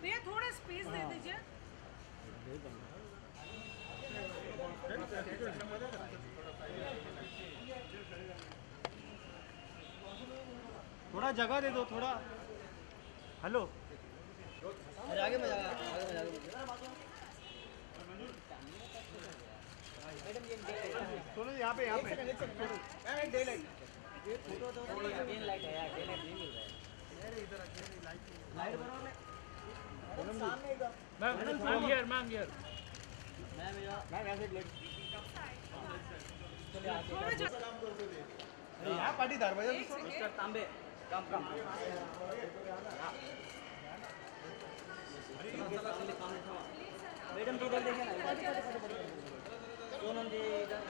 भैया थोड़ा स्पेस दे दीजिए। थोड़ा जगह दे दो थोड़ा। हेलो अरे आगे में जाओ, आगे में जाओ। सोनू यहाँ पे मैम डे लाइट ये फोटो तो ग्रीन लाइट है यार, डे लाइट नहीं मिल रहा है। इधर लाइट बनाओ ना सामने एकदम ma'am here ma'am here ma'am ऐसे लेट थोड़ा जा अरे यहाँ पाटीदार भैया मिस्टर तांबे कम मैडम जी इधर देखिए ना, सोनम जी इधर।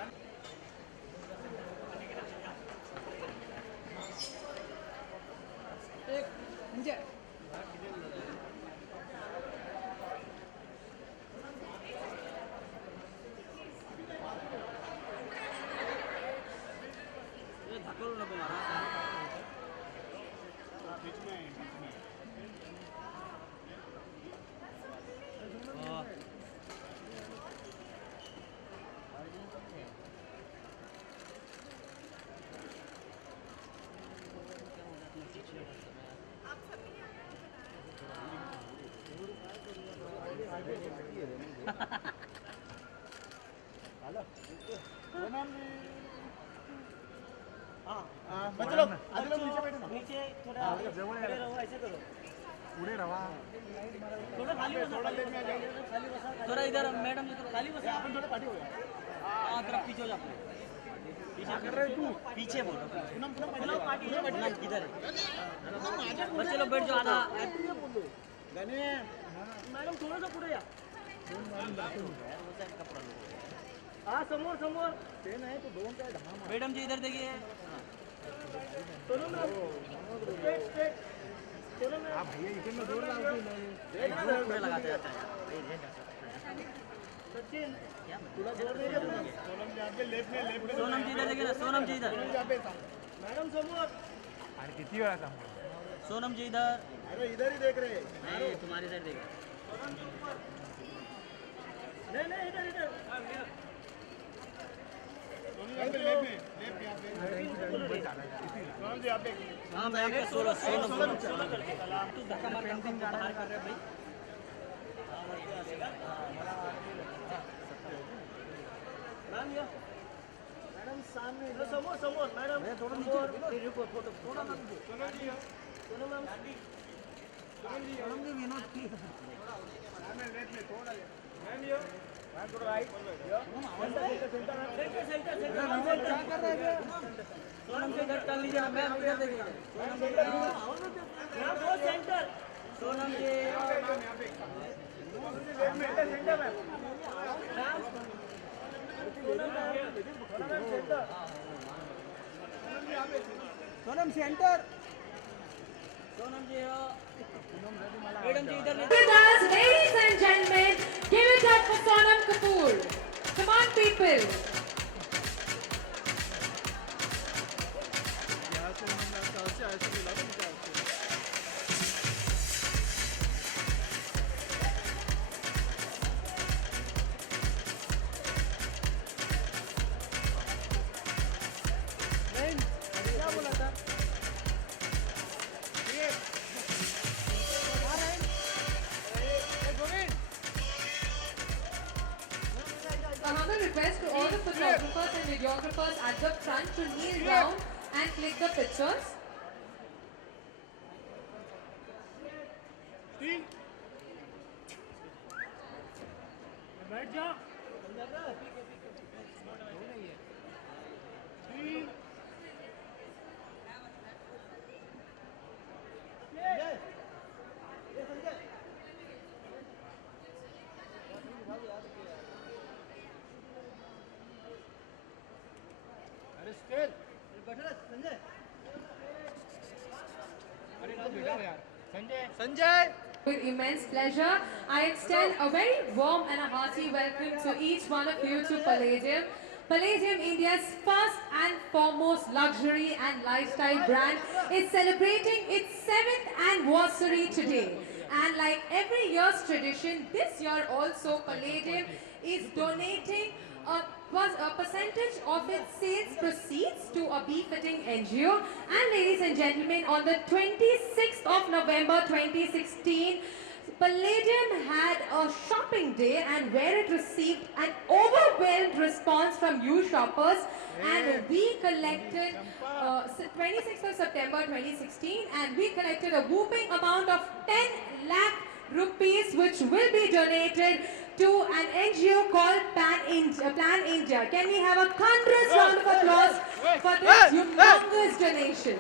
धक्का नको मारा। मतलब नीचे थोड़ा खड़े रहो, ऐसे करो। पुढे रवा थोड़ा खाली बसा, खाली बसा। थोड़ा इधर मैडम जी थोड़ा खाली बसा। आपण थोडं पाठी होऊया हाँ थोड़ा पीछे हो जाओ। पीछे कर रहे तू, पीछे बोलो। पूनम किधर है? बच्चे लोग बैठ जाओ आधा। गणे मॅडम थोडंसं पुढे या। हाँ समोर समोर। ते नाही तो 2 काय 10 मैडम जी इधर देखिए। हां भैया इकडनं जोर लावतो पुढे लगाते जाता है। सचिन तुला जोर नाही देत ना सोनम जी आपके लेफ्ट में सोनम जी इधर देखिए ना, सोनम जी इधर। मैडम समोर अरे किती वेळा सांगू सोनम जी इधर। अरे इधर ही देख रहे नहीं तुम्हारी इधर देखो। नहीं नहीं इधर इधर लेफ्ट में यहाँ पे सोनम जी आप देखिए हाँ मैं आपके सोनम करके तू धक्का मार के हमको बाहर कर रहे भाई। मैम ये मैडम सामने समोर समोर मैडम थोड़ा नीचे रुको फोटो थोड़ा ma'am Sonam ji Sonam ma'am Sonam ji Vinod please ma'am left में थोड़ा मैम ये मैम थोड़ा राइट सेंटर सेंटर क्या कर रहे हैं? सोनम जी इधर टांग लीजिए ना, मैम इधर देखिए। सोनम जी मैम वो centre. Sonam ji centre ma'am Sonam centre Sonam ji madam ji इधर with us, ladies and gentlemen. Give it up for Sonam Kapoor. Come on, people. क्या बोला था A humble request to all the photographers and videographers at the front to kneel down and click the pictures. बैठ जा अरे स्टेल संजय अरे तो बेटा यार संजय Sanjay With immense pleasure, I extend a very warm and a hearty welcome to each one of you to Palladium. Palladium, India's first and foremost luxury and lifestyle brand, is celebrating its 7th anniversary today. And like every year's tradition, this year also Palladium is donating a percentage of its sales proceeds to a befitting NGO. And ladies and gentlemen, on the 26th of November 2016, Palladium had a shopping day and where it received an overwhelmed response from you shoppers, and we collected 26th of September 2016 and we collected a whooping amount of 10 lakh rupees which will be donated to an NGO called Plan India. Can we have a thunderous round of applause for this humongous donation?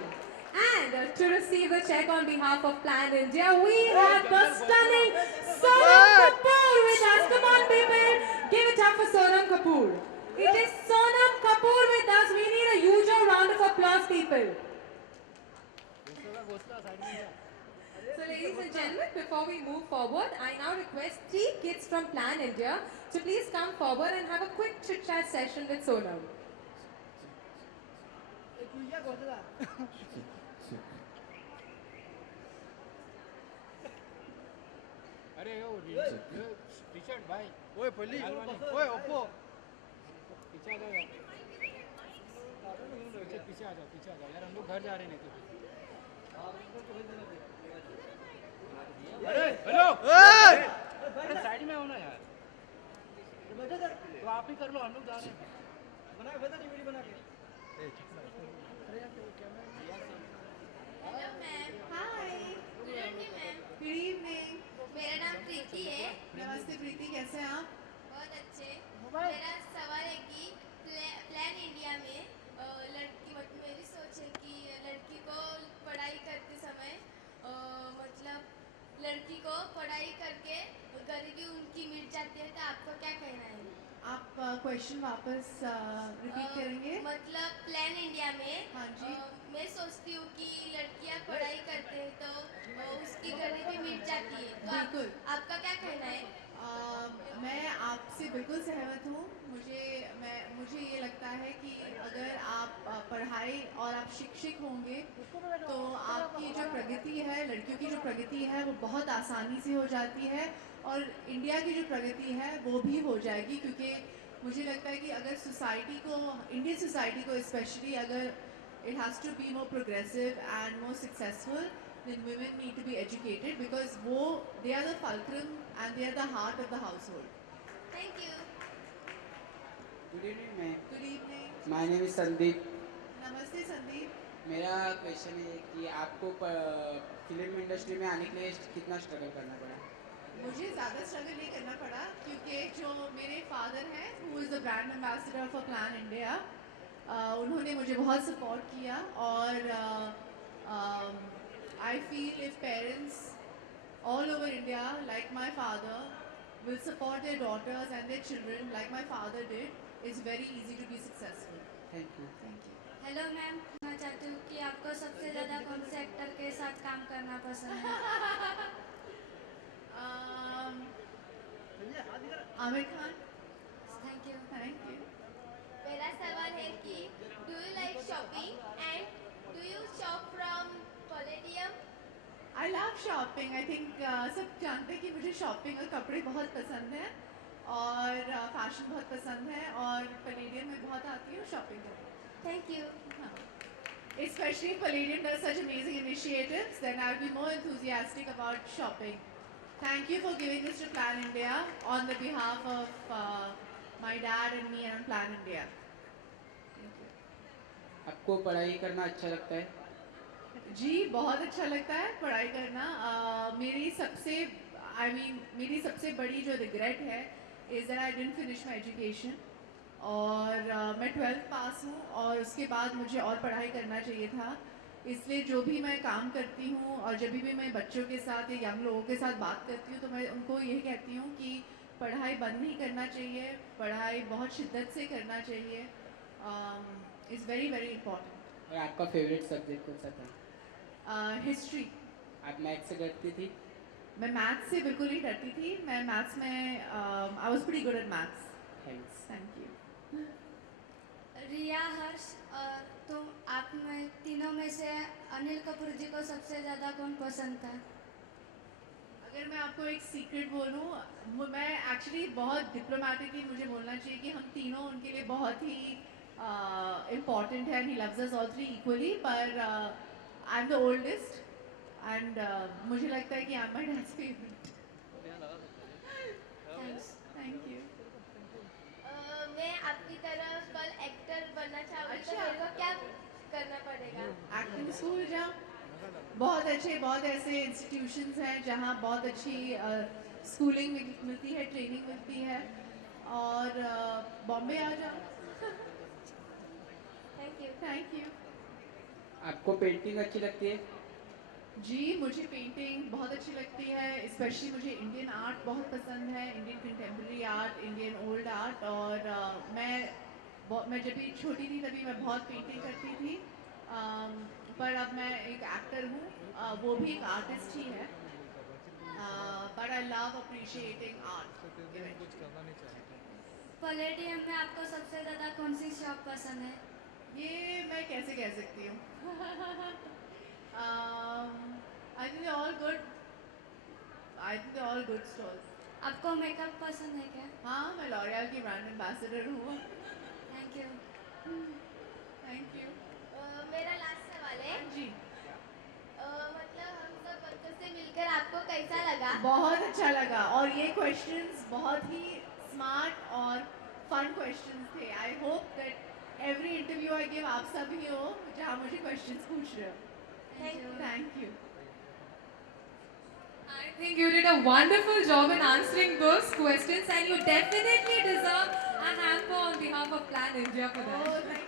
And to receive the check on behalf of Plan India, we have the stunning Sonam Kapoor with us. Come on, people, give it up for Sonam Kapoor. It is Sonam Kapoor with us. We need a huge round of applause, people. So, ladies and gentlemen, before we move forward, I now request 3 kids from Plan India to please come forward and have a quick chit-chat session with Sonam. अरे ओ रिचर्ड भाई ओए पल्ली ओए ओप्पो पीछे आ जाओ यार पीछे आ जाओ यार हम लोग घर जा रहे हैं अरे हेलो अरे साइड में हो ना यार तो आप ही कर लो हम लोग जा रहे हैं बना के भेजा वीडियो बना के hello ma'am. Hi, good evening ma'am. Good evening. मेरा नाम प्रीति है। नमस्ते प्रीति, कैसे हैं आप? बहुत अच्छे। मेरा सवाल है कि प्लान इंडिया में लड़की मेरी सोच है कि लड़की को पढ़ाई करते समय मतलब लड़की को पढ़ाई करके गरीबी उनकी मिट जाती है, तो आपको क्या कहना है? आप क्वेश्चन वापस रिपीट करेंगे? मतलब प्लान इंडिया में हाँ जी। मैं सोचती हूँ कि लड़कियाँ पढ़ाई करते हैं तो उसकी गरीबी मिट जाती है, तो बिल्कुल। आपका क्या कहना है? मैं आपसे बिल्कुल सहमत हूँ। मुझे ये लगता है कि अगर आप पढ़ाई और आप शिक्षित होंगे तो आपकी जो प्रगति है, लड़कियों की जो प्रगति है वो बहुत आसानी से हो जाती है और इंडिया की जो प्रगति है वो भी हो जाएगी, क्योंकि मुझे लगता है कि अगर सोसाइटी को, इंडियन सोसाइटी को स्पेशली, अगर it has to be more progressive and more successful, then women need to be educated because they are the fulcrum and they are the heart of the household. Thank you. Good evening ma'am. Good evening. My name is Sandeep. नमस्ते संदीप। मेरा क्वेश्चन है कि आपको film industry में आने के लिए कितना स्ट्रगल करना पड़ा? मुझे ज़्यादा स्ट्रगल नहीं करना पड़ा क्योंकि जो मेरे फादर हैं, who is the brand ambassador for plan India, उन्होंने मुझे बहुत सपोर्ट किया और I feel if parents all over India like my father will support their daughters and their children like my father did, it's very easy to be successful. Thank you. Thank you. Hello ma'am, मैं चाहती हूँ कि आपको सबसे ज़्यादा कौन से एक्टर के साथ काम करना पसंद है? आमिर Khan. Thank you. Thank you. मेरा सवाल है कि do you like shopping and do you shop from Palladium? I love shopping. I think सब जानते हैं कि मुझे शॉपिंग और कपड़े बहुत पसंद हैं और फैशन बहुत पसंद है और पलेडियम में बहुत आती हूँ शॉपिंग करने। Thank you. Especially Palladium does such amazing initiatives, then I'll be more enthusiastic about shopping. Thank you for giving this to Plan India on the behalf of my dad and me and Plan India. Thank you. आपको पढ़ाई करना अच्छा लगता है? जी बहुत अच्छा लगता है पढ़ाई करना। मेरी सबसे बड़ी जो रिग्रेट है is that I didn't finish my education और मैं 12th पास हूँ और उसके बाद मुझे और पढ़ाई करना चाहिए था। इसलिए जो भी मैं काम करती हूँ और जब भी मैं बच्चों के साथ या यंग लोगों के साथ बात करती हूँ तो मैं उनको यही कहती हूँ कि पढ़ाई बंद नहीं करना चाहिए, पढ़ाई बहुत शिद्दत से करना चाहिए। Is very very important. और आपका फेवरेट सब्जेक्ट कौन सा था? हिस्ट्री। आप मैथ्स से डरती थी? मैं मैथ्स से बिल्कुल नहीं डरती थी। मैं मैथ्स में I was pretty good at maths. Thanks. Thank you. Riya, Harsh और तुम, आप में तीनों में से अनिल कपूर जी को सबसे ज़्यादा कौन पसंद था? अगर मैं आपको एक सीक्रेट बोलूँ, मैं एक्चुअली बहुत डिप्लोमेटिकली मुझे बोलना चाहिए कि हम तीनों उनके लिए बहुत ही इम्पॉर्टेंट है, he loves us all three equally, पर I am the oldest and मुझे लगता है कि I am my dad's favourite. Thanks. Thank you. मैं आपकी तरह कल एक्टर बनना चाहूँगी तो अच्छा। मेरे को क्या करना पड़ेगा? एक्टिंग स्कूल जाओ, बहुत ऐसे इंस्टीट्यूशंस हैं जहाँ बहुत अच्छी स्कूलिंग मिलती है, ट्रेनिंग मिलती है, और बॉम्बे आ जाओ। Thank you. Thank you. आपको पेंटिंग अच्छी लगती है? जी, मुझे पेंटिंग बहुत अच्छी लगती है, स्पेशली मुझे इंडियन आर्ट बहुत पसंद है, Indian contemporary art, Indian old art, और मैं जब भी छोटी थी तभी मैं बहुत पेंटिंग करती थी, पर अब मैं एक एक्टर हूँ, वो भी एक आर्टिस्ट ही है, but I love appreciating art. Palladium में आपको सबसे ज़्यादा कौन सी शॉप पसंद है? ये मैं कैसे कह सकती हूँ? I think all good, I think all good stalls. आपको मेकअप पसंद है क्या? हाँ, मैं लॉरियल की ब्रांड एम्बेसडर हूँ। Thank you. Thank you. मेरा लास्ट सवाल है, हाँ जी। मतलब हम सब बच्चों से मिलकर आपको कैसा लगा? बहुत अच्छा लगा, और ये क्वेश्चंस बहुत ही स्मार्ट और फन क्वेश्चंस थे। I hope that every interview I give आप सब ही हो जहाँ मुझे क्वेश्चंस पूछ रहे हो। Thank you. Thank you. I think you did a wonderful job in answering those questions, and you definitely deserve a hamper on behalf of Plan India for Oh, that. thank you.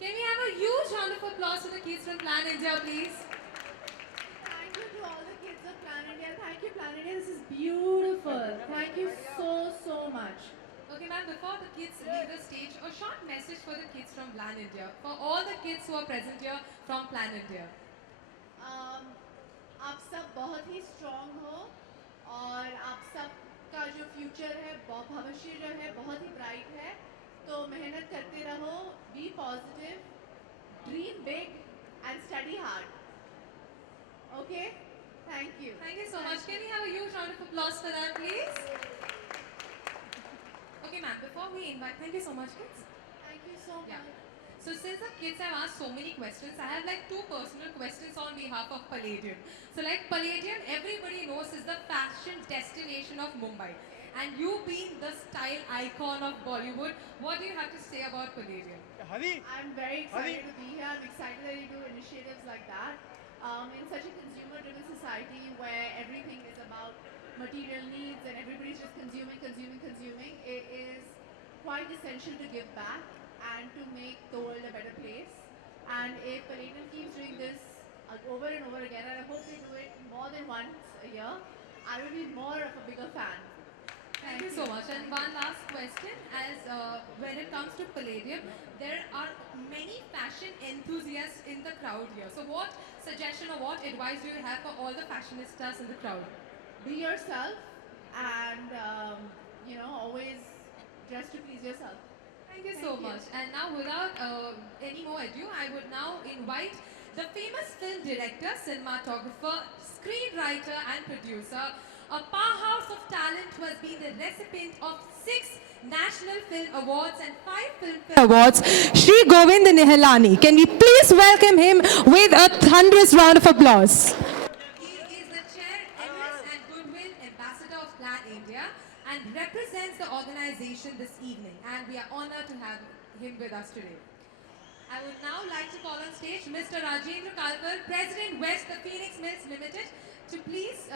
Can we have a huge round of applause for the kids from Plan India, please? Thank you to all the kids of Plan India. Thank you, Plan India. This is beautiful. Thank you so much. Okay, ma'am, before the kids leave the stage, a short message for the kids from Plan India, for all the kids who are present here from Plan India. आप सब बहुत ही स्ट्रॉन्ग हो, और आप सब का जो फ्यूचर है, भविष्य जो है बहुत ही ब्राइट है, तो मेहनत करते रहो, be positive, dream big and study hard. Okay, thank you. Thank you so much. Can we have a huge round of applause for that, please? Okay, ma'am, before we invite, thank you so much, kids. Thank you so Yeah. Much. So since the kids have asked so many questions, I have like two personal questions on behalf of Palladium. So like Palladium, everybody knows is the fashion destination of Mumbai. And you being the style icon of Bollywood, what do you have to say about Palladium? I'm very excited to be here. I'm excited that you do initiatives like that. In such a consumer-driven society where everything is about material needs and everybody's just consuming, it is quite essential to give back and to make the world a better place. And if Palladium keeps doing this over and over again, and I hope they do it more than once a year, I will be more of a bigger fan. Thank you so much. And one last question, as when it comes to Palladium, there are many fashion enthusiasts in the crowd here. So what suggestion or what advice do you have for all the fashionistas in the crowd? Be yourself, and always dress to please yourself. Thank you so much. And now without any more ado, I would now invite the famous film director, cinematographer, screenwriter and producer, a powerhouse of talent who has been the recipient of 6 National Film Awards and 5 Filmfare Awards, Shri Govind Nihalani. Can we please welcome him with a thunderous round of applause? He is the Chair, Emirates and Goodwill Ambassador of Plan India and represents the organization this evening, and we are honored to have him with us today. I would now like to call on stage Mr. Rajendra Kalkar, President West, the Phoenix Mills Limited, to please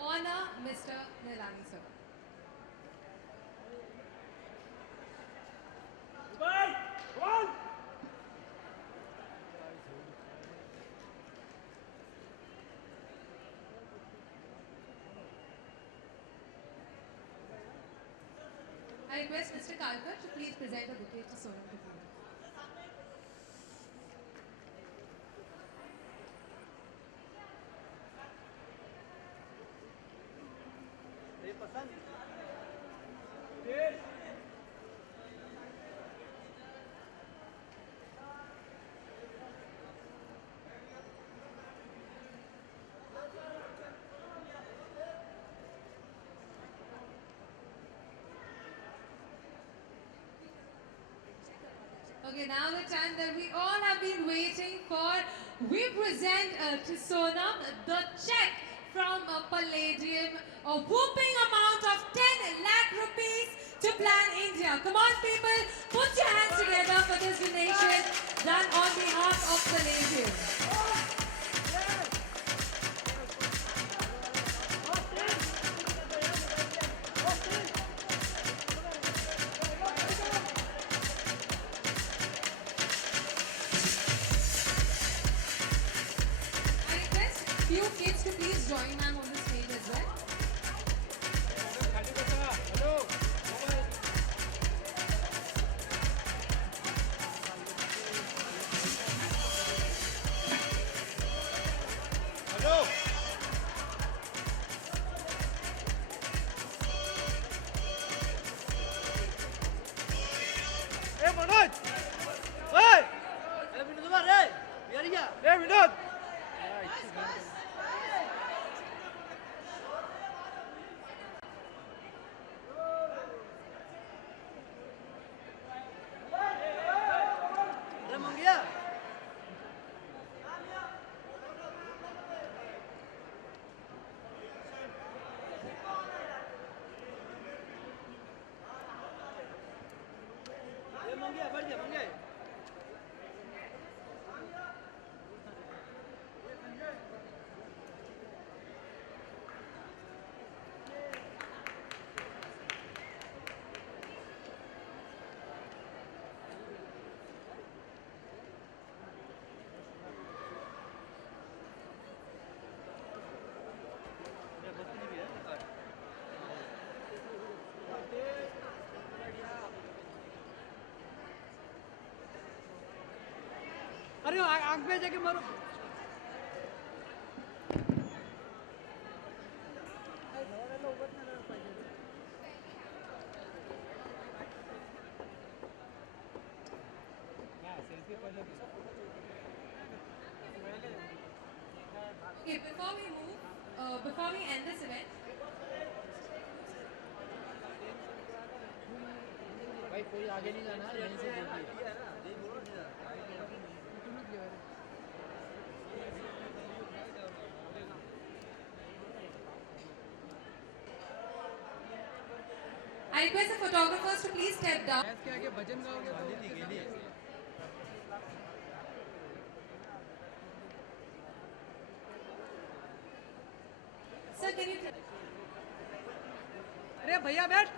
honor Mr. Nilani, sir. I request Mr. Kalkar to please present a bouquet to Sonam Kapoor. Okay, now the time that we all have been waiting for. We present to Sonam the check from Palladium, a whooping amount of 10 lakh rupees to Plan India. Come on, people, put your hands together for this donation done on behalf of Palladium. I request few kids to please join ma'am on the stage as well. Hey Manoj! Hey! Hey, Vinod Kumar, hey! Here he is. Hey Vinod! अरे मंगिया ये मंगिया बैठ जा मंगिया अरे आग पे जाके मारो Okay, before we end this event, भाई कोई आगे नहीं जाना, यहीं से देखिए। I request the photographers to please step down. के आगे भजन गाओगे Sir, can you? अरे भैया बैठ